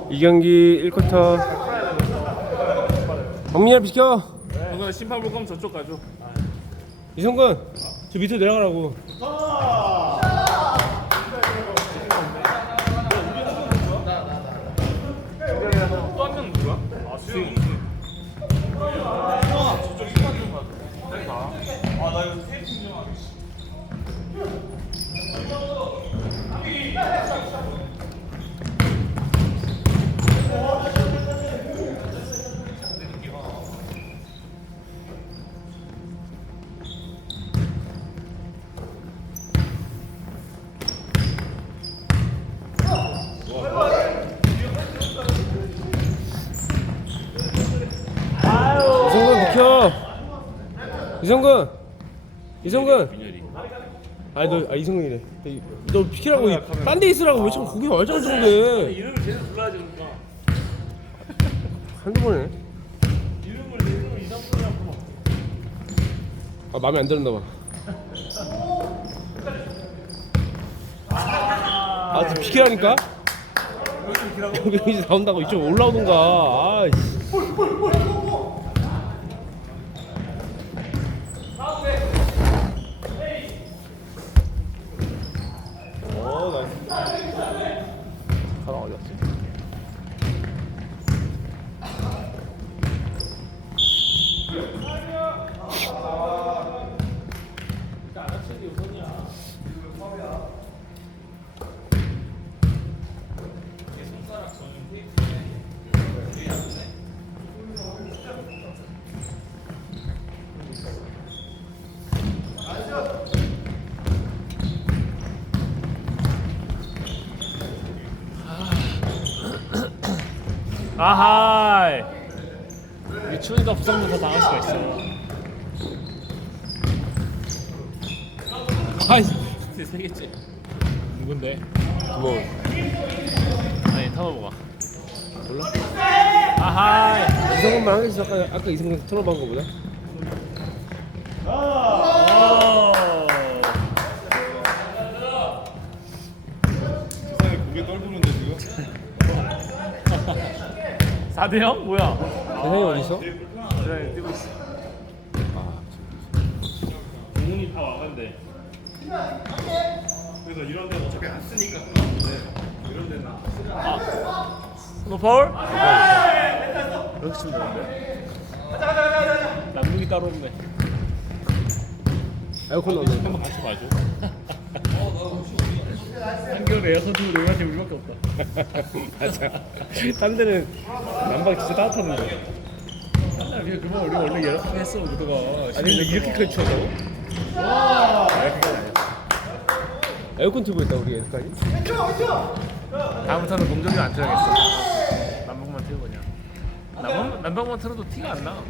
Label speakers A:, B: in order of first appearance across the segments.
A: 이 경기 1쿼터. 정민아 비켜.
B: 이거 심판 볼 거면 저쪽 가죠.
A: 이성근 저 밑으로 내려가라고.
B: 또 한 명 누구야? 아 수영이. 저쪽 심판 좀 가죠. 빨리 가. 아나 이거 테이프 좀 하겠어.
A: 이성근 비켜. 이성근. 아니 너 이성근이래. 너 비키라고. 딴 데 있으라고 왜 자꾸 거기 와서 정도해.
B: 이름을 제대로 불러야지 그러니까.
A: 한두 번에.
B: 이름을 제대로 이상 부르냐고.
A: 아 마음에 안 드는다 봐. 아 지금 비키라니까. 여기 이제 나온다고 이쪽 올라오던가. 아 씨. 가방 어디 갔지?
B: 아하. 이게 추우니까 부상도 더 당할 수가 있어. 아이 세겠지. 누군데?
A: 뭐
B: 아니 타노보가.
A: 몰라?
B: 아하.
A: 이성근만 하겠어. 아까 이성근 틀어본 거보다.
C: 세상에 고개 떨구는데 지금?
B: 4대0? 뭐야?
A: 세상에 어디 있어?
B: 그래 뛰고 있어. 공훈이 다 와간대.
C: 그래서 이런 데는 어차피 안 쓰니까 이런 데는
B: 너 파울? 이렇게 치면 되는데. 남북이 따로 없네.
A: 에어컨 넣었네.
B: 한번 같이 봐줘. 한겨울에 에어컨 틀고 내가 지금 우리밖에 없다.
A: 맞아. 딴 데는 난방 진짜 따뜻한데.
B: 아, 그만 우리 원래 에어컨 했어 그동안.
A: 아니 근데 이렇게까지 추웠다고? 에어컨 틀고 있다 우리 여기까지?
B: 다음부터는 공정이 안 틀어야겠어. 난방만 틀고 그냥. 난방만 틀어도 티가 안 나.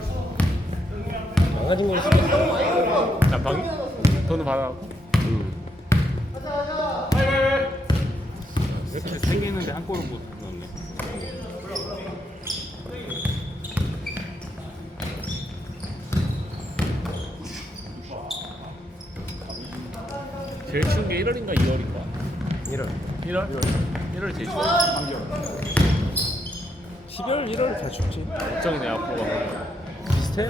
A: 망가진 걸 수도 있어.
B: 난방이? 돈을 받아갖고.
C: 이렇게 세 개 있는데 한 골은 못 넣었네.
B: 제일 추운 게 1월인가 2월인가?
A: 1월
B: 1월? 1월 제일 추워.
A: 12월 1월 다 춥지.
B: 걱정이네 앞으로가.
A: 비슷해.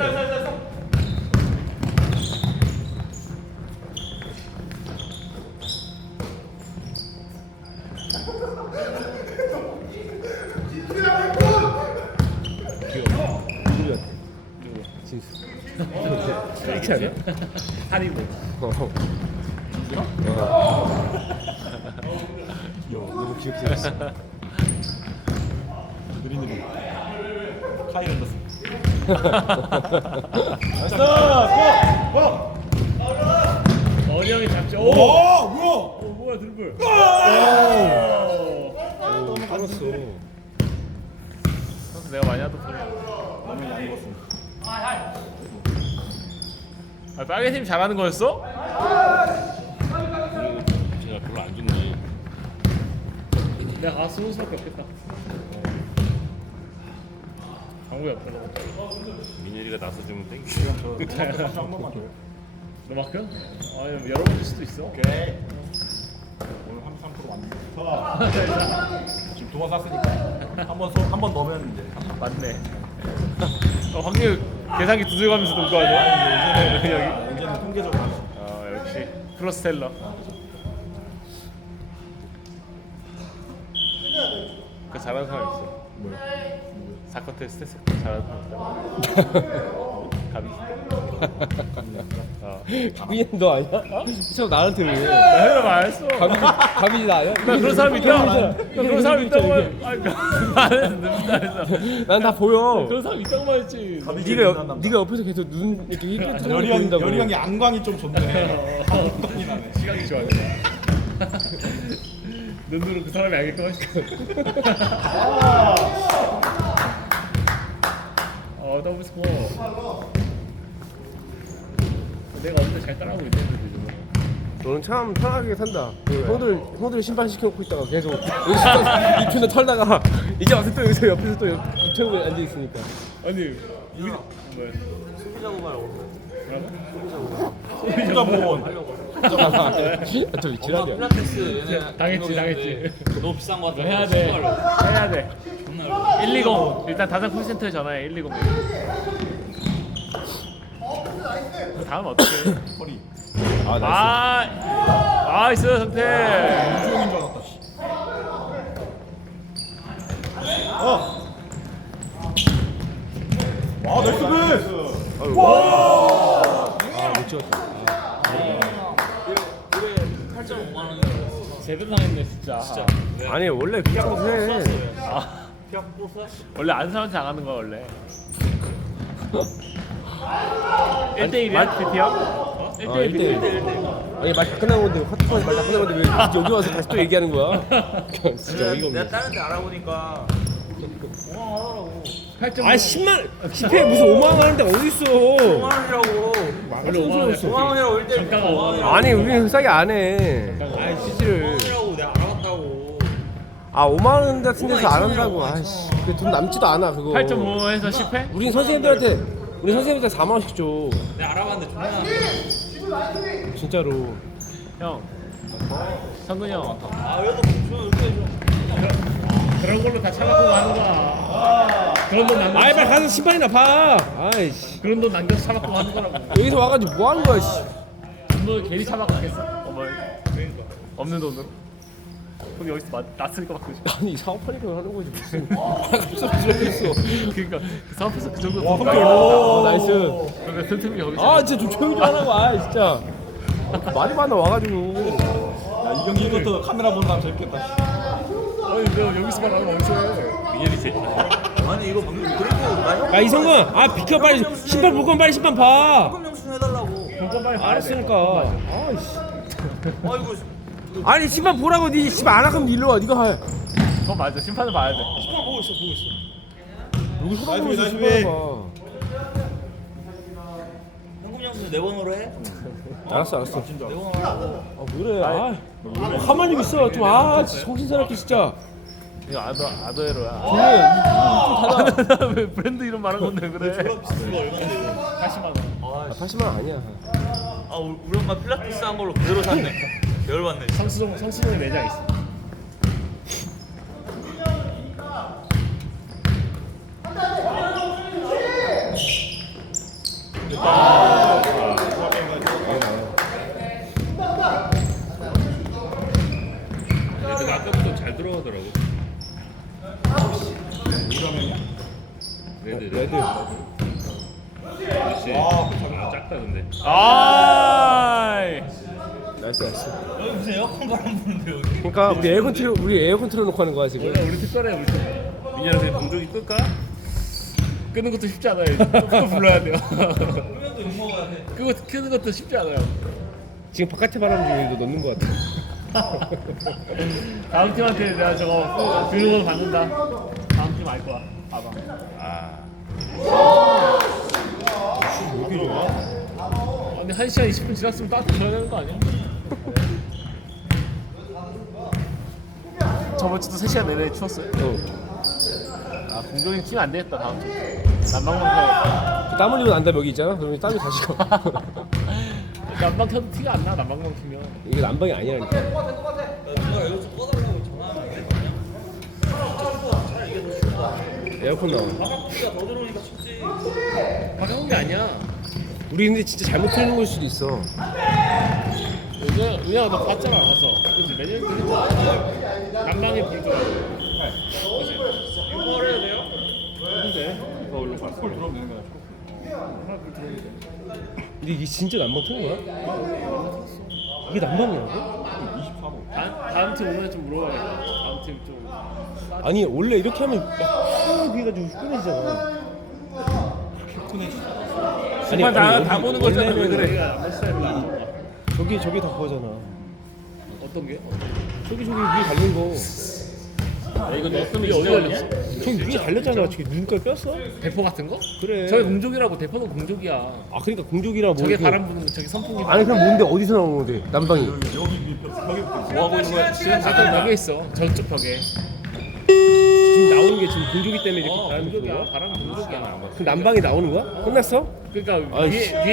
B: 귀여워.
A: 누구 같아?
B: 누구?
A: 진수.
B: 그렇게 아니야? 하리보.
A: 너무 귀엽게 생겼어.
C: 느리느리. 카이 런더스.
B: 어리 형이 잡죠. 오!
C: 뭐야?
B: 뭐야 드리블.
A: 너무 빨랐어.
B: 선수 내가 많이 하던 소리야.
C: 너무 양 입었어.
B: 아, 빨개 팀 잘하는 거였어?
C: 제가 별로 안 좋네.
B: 내가 가서 쏘는 수밖에 없겠다. 방구 옆으로.
C: 민열이가 나서 좀 땡기면
B: 한 번만 줘요. 너만큼? 아, 여러 번 줄 수도 있어.
C: 오케이. 오늘 33% 맞는 거.
B: 자,
C: 지금 두 번 쐈으니까 한번 넣으면 이제
B: 맞네. 확률 계산기 두들가면서 놓고 하네. 여기.
C: 이제는 통계적으로 하죠.
B: 역시 프로스텔러. 그 잘하는 사람 있어.
C: 뭐야?
B: 사커트 스테스 잘하는 사람 있어. 가비.
A: 가빈이 너 아니야? 참 나한테 왜?
B: 나 해라 말했어.
A: 가빈이 나 아니야?
B: 나 그런 사람 있다고. 나 그런 사람 있다고. 나는
A: 난 다 보여.
B: 그런 사람 있다고 말했지.
A: 네가 옆에서 계속 눈 이렇게 이렇게 보인다고.
C: 여리 형이 안광이 좀 좋네. 안광이 나네.
B: 시각이 좋아요. 눈으로 그 사람이 알겠구만. 더블 스코어. 내가 어제 잘 따라하고 있는데 지금.
A: 너는 참 편하게 산다. 형들 신발 시켜놓고 있다가 계속 여기서 입천에 털다가 이제 와서 또 여기서 옆에서 또 입천에 앉아 있으니까.
B: 아니 우리 뭐야?
C: 소비자 보험.
A: 좀 지랄이야.
D: 필라테스 얘네
B: 당했지.
D: 너무 비싼 거 같아.
B: 해야 돼. 해야 돼.
D: 존나
B: 120 일단 다산 콜센터에 전화해. 120. 다음 어떻게?
C: 허리.
A: 아 나이스.
B: 나이스 상태.
C: 유종인 줄 알았다. 씨. 와 나이스 패스.
A: 아못 찍었어.
D: 올해 8.5만 원.
B: 제대로 당했네 진짜.
A: 아니 원래 그냥 해.
D: 그냥 뽑았어?
B: 원래 아는 사람한테 당하는 거야 원래. 1대1이야? DT형? 1대1.
A: 아니 말 다 끝난 건데 카톡방에서 말 다 끝난 건데 왜 여기 와서 다시 또 얘기하는 거야? 진짜 어이가 없네.
D: 내가 다른 데 알아보니까
A: 아 10만 10회 무슨 5만 원 하는데 어디 있어?
D: 5만 원이라고.
B: 원래 5만
D: 5만 원이라고 1대1.
B: 잠깐 5만 원.
A: 아니 우리는 싸게 안 해. 아이 CG를.
D: 5만 원이라고 내가 알아봤다고.
A: 아 5만 원 같은 데서 안 한다고. 아이씨 그 돈 남지도 않아 그거.
B: 8.5에서 10회?
A: 우리 선생님들한테 4만 원씩 줘.
D: 내가 알아봤는데 존나.
A: 진짜로.
B: 형 성근이 형
D: 아 여기도 좀 이렇게 좀.
B: 그런 걸로 다 차갖고 가는 거야. 그런 돈 남겨.
A: 아이 빨리 가서 신발이나 봐. 아이씨
B: 그런 돈 남겨서 차갖고 가는 거라고.
A: 여기서 와가지고 뭐 하는 거야 씨.
B: 너 괜히 차박했겠어? 어머 없는 돈으로? 돈 여기서 났으니까 막 그러지.
A: 아니 사업하니까 하는 거지 무슨. 갑자기 그랬어.
B: 그러니까 그 사업에서 그 정도
C: 와,
B: 돈
C: 성격.
A: 아 나이스.
B: 그러니까 틈틈이 여기서
A: 아 진짜 좀 조용히 좀 하라고. 아 진짜. 말이 많아 와가지고.
C: 야, 이 경기 이것도 카메라 보는 사람 재밌겠다.
B: 아니 내가 여기서만 하면 어디서 해.
C: 민열이 제.
D: 아니 이거 그리고 나 형.
A: 야 이성근 아 비켜 빨리 신발 볼 건 빨리 신발 봐.
D: 현금 영수증 해달라고.
B: 돈건 빨리 봐야 돼.
A: 알았으니까. 아이씨.
D: 아이고.
A: 아니 신발 보라고 니 신발 안 하면 일로 와 네가 해.
B: 그건 맞아. 심판을 봐야 돼.
A: 여기 쳐다보면서
C: 나이스,
A: 신발
C: 나이스.
A: 봐.
D: 현금 영수증 내 번호로 해.
A: 알았어.
D: 내 번호로 하고.
A: 아 뭐래? 아 가만히 있어 좀. 아 정신 사납게 진짜.
B: 이거 아더에로야.
A: 조용히 좀 닫아.
B: 왜 브랜드 이름 말한 건데 그래?
D: 졸업 비싼 거 얼마인데 이거.
B: 80만 원.
A: 아 80만 원 아니야.
D: 아 우리 엄마 필라테스 한 걸로 그대로 샀네. 열받네.
B: 성수동에 매장 있어.
C: 얘들가 아까부터 잘 들어가더라고. 레드. 역시 작다 근데.
B: 아이.
A: 나이스.
D: 여기 무슨 에어컨 바람 부는데 여기.
A: 그러니까 우리 에어컨 틀어놓고 하는 거야 지금.
B: 우리 특별해 우리.
C: 민열아 그냥 공정이 끌까?
B: 끄는 것도 쉽지 않아요. 또 불러야 돼요.
D: 그러면 또욕 먹어야 돼.
B: 그거 끄는 것도 쉽지 않아요.
A: 지금 바깥에 바람 중에도 넣는 거 같아.
B: 다음 팀한테 내가 저거 비는 걸로 받는다. 다음 팀 알 거야. 봐봐.
C: 왜 이렇게 좋아?
B: 근데 1시간 20분 지났으면 따뜻해져야 되는 거 아니야? 저번 주도 3시간 내내 추웠어요. 아 공정이 팀 안 되겠다 다음 주. 난방만
A: 땀 흘리고 난다 여기 있잖아. 그러면 땀이 다시 가.
B: 켜. 난방 켜도 티가 안 나. 난방만 키면.
A: 이게 난방이 아니라니까.
D: 누가 여기서 꺼달라고 전화하면 왜 그러냐?
A: 에어컨 나와.
D: 바깥기가 더 들어오니까 춥지.
B: 바꿔온 게 아니야.
A: 우리 근데 진짜 잘못 틀는 걸 수도 있어.
B: 은혜야 너 봤잖아 와서. 그지 매년 그랬잖아. 난방에 불 들어. 그지.
D: 이거 해야 돼요?
B: 근데 이거 원래 불 들어오면 되는 거야. 하나 불 들어오는데.
A: 근데 이게 진짜 난방 트는 거야? 이게 난방이라고?
B: 다음 팀 오면 좀 물어봐야겠다. 다음 팀 좀.
A: 아니 원래 이렇게 하면 막 해가지고 후끈해지잖아.
B: 정말
A: 아니,
B: 다 보는 거잖아. 왜
A: 원래는
B: 그래? 내가 몇 스타일로 안 좋아.
A: 저기 다 그거잖아.
B: 어떤 게?
A: 저기 위에 달린 거.
B: 야, 이거 넣었으면 어디 걸렸어?
A: 저기 위에 달렸잖아. 저기 눈깔 꼈어?
B: 대포 같은 거?
A: 그래.
B: 저게 공족이라고 대포는 공족이야.
A: 아 그러니까 공족이랑 뭐
B: 저게
A: 이렇게-
B: 바람 부는 저기 선풍기.
A: 아니 그럼 뭔데 어디서 나온 건데 난방이?
D: 뭐 하고 있는 거야? 지금
B: 아까 벽에 있어. 저쪽 벽에.
A: 지금 나오는 게 지금 공족이 때문에 이렇게 바람이 부는
B: 공족이야.
A: 거야?
B: 바람 공족이야.
A: 그럼 난방이 나오는 거야? 끝났어?
B: 그러니까
A: 아이씨.
B: 위에